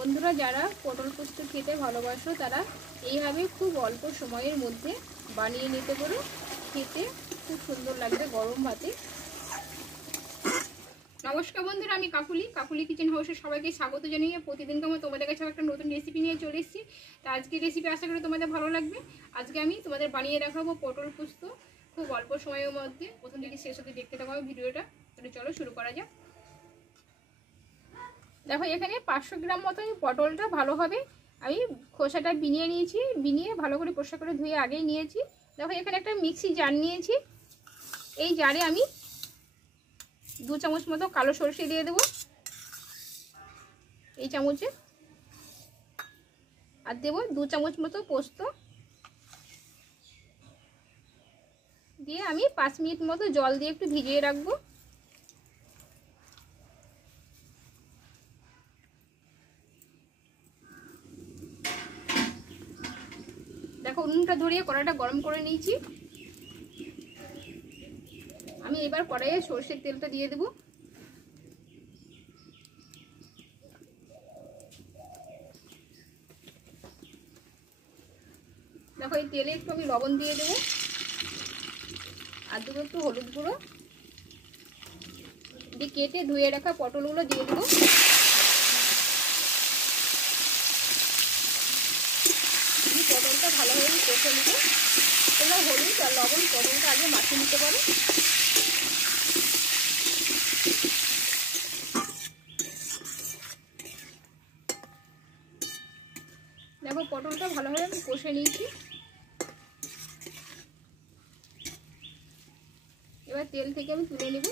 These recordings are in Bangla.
বন্ধুরা যারা পটল পোস্ত খেতে ভালোবাসো তারা এইভাবে খুব অল্প সময়ের মধ্যে বানিয়ে নিতে পারো। খেতে খুব সুন্দর লাগবে গরম ভাতে। নমস্কার বন্ধুরা, আমি কাকুলি কিচেন হাউসে সবাইকে স্বাগত জানিয়ে প্রতিদিনকে আমি তোমাদের কাছে একটা নতুন রেসিপি নিয়ে চলে এসেছি। তা আজকে রেসিপি আশা করি তোমাদের ভালো লাগবে। আজকে আমি তোমাদের বানিয়ে দেখাবো পটল পোস্ত খুব অল্প সময়ের মধ্যে। প্রথম থেকে শেষ অবধি দেখতে থাকো ভিডিওটা। তাহলে চলো শুরু করা যাক। দেখো এখানে 500 গ্রাম মতো পটলটা ভালোভাবে আমি খোসাটা বিনিয়ে নিয়েছি। বিনিয়ে ভালো করে পরিষ্কার করে ধুয়ে আগেই নিয়েছি। দেখো এখানে একটা মিক্সি জার নিয়েছি। এই জারে আমি 2 চামচ মতো কালো সরষে দিয়ে দেবো এই চামচে, আর দেবো 2 চামচ মতো পোস্ত দিয়ে আমি 5 মিনিট মতো জল দিয়ে একটু ভিজিয়ে রাখবো। দেখো উনুনটা ধরিয়ে কড়াইটা গরম করে নিয়েছি। আমি এবার কড়াইয়ে সরষের তেলটা দিয়ে দেবো। দেখো এই তেলে একটু আমি লবণ দিয়ে দেবো, আর দেবো একটু হলুদ গুঁড়ো দিয়ে কেটে ধুয়ে রাখা পটলগুলো দিয়ে দেবো। পটলটা ভালোভাবে কষে নেবো। তোমরা হলুদ আর লবণ পটলটা আগে মাখিয়ে নিতে পারো। দেখো পটলটা ভালোভাবে আমি কষে নিয়েছি। এবার তেল থেকে আমি তুলে নেব।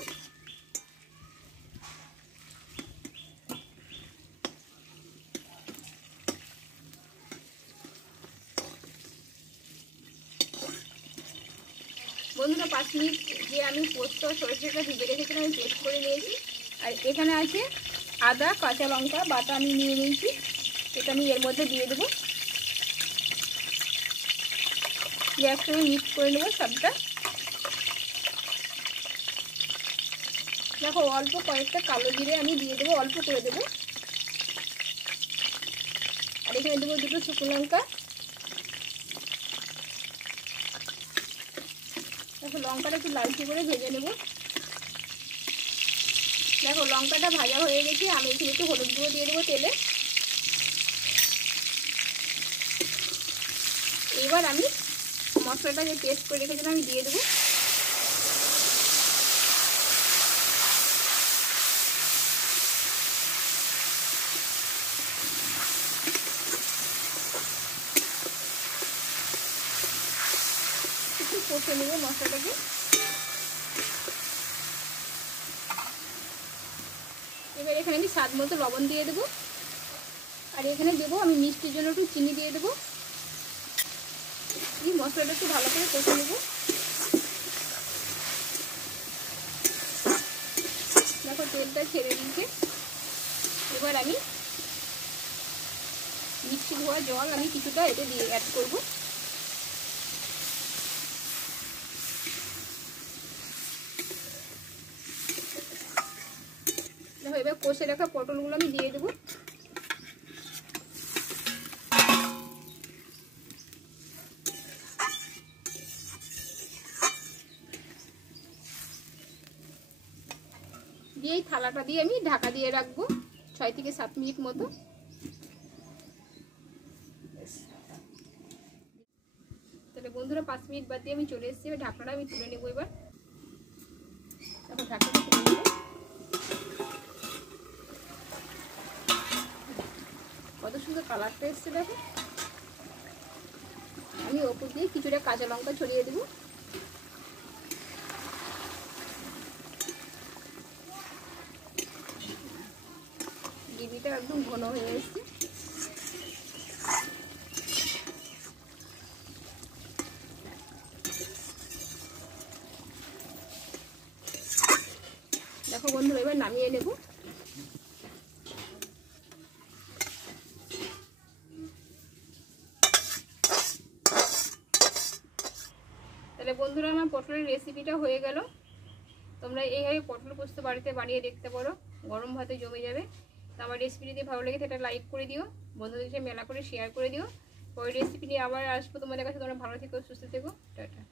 বন্ধুরা 5 মিনিট যে আমি পোস্ত সরষেটা ভিজে রেখেছিলাম আমি পেস্ট করে নিয়েছি। আর এখানে আছে আদা কাঁচা লঙ্কা বাটা আমি নিয়ে নিয়েছি, এটা আমি এর মধ্যে দিয়ে দেবো। একসঙ্গে মিক্স করে নেবো সবটা। দেখো অল্প কয়েকটা কালো জিরে আমি দিয়ে দেবো, অল্প করে দেবো। আর এখানে দেবো 2টো শুকনো লঙ্কা। দেখো লঙ্কাটা একটু লালচে করে ভেজে নেব। দেখো লঙ্কাটা ভাজা হয়ে গেছে। আমি এখানে একটু হলুদ গুঁড়ো দিয়ে দেবো তেলে। এবার আমি মশলাটা যে পেস্ট করে রেখেছিলাম আমি দিয়ে দেবো। একটু কষে নেবো মশলাটাকে। এবার এখানে আমি স্বাদ মতো লবণ দিয়ে দেবো। আর এখানে দেবো আমি মিষ্টির জন্য একটু চিনি দিয়ে দেবো। এই মশলাটা একটু ভালো করে কষে নেবো। দেখো তেলটা ছেড়ে দিয়েছে। এবার আমি মিষ্টি ধোয়া জল আমি কিছুটা এতে দিয়ে অ্যাড করব। দেখো এবার কষে রাখা পটলগুলো আমি দিয়ে দেবো। দিয়ে এই থালাটা দিয়ে আমি ঢাকা দিয়ে রাখবো 6 থেকে 7 মিনিট মতো। তাহলে বন্ধুরা 5 মিনিট বাদ দিয়ে আমি চলে এসেছি। এবার ঢাকনাটা আমি তুলে নেবো। এবার দেখো ঢাকনাটা তুলে নেবো। কত সুন্দর কালারটা এসছে দেখো। আমি ওপর দিয়ে কিছুটা কাঁচা লঙ্কা ছড়িয়ে দেবো। গ্রেভিটা একদম ঘন হয়ে এসছে। দেখো বন্ধুরা এবার নামিয়ে নেব। তাহলে বন্ধুরা আমার পটলের রেসিপিটা হয়ে গেল। তোমরা এইভাবে পটল পোস্ত বাড়িতে বানিয়ে দেখতে পারো, গরম ভাতে জমে যাবে। তো আমার রেসিপি যদি ভালো লাগে সেটা লাইক করে দিও, বন্ধুদের সাথে মেলা করে শেয়ার করে দিও। পরের রেসিপি নিয়ে আবার আসবো তোমাদের কাছে। তোমরা ভালো থেকো, সুস্থ থেকো, টাটা।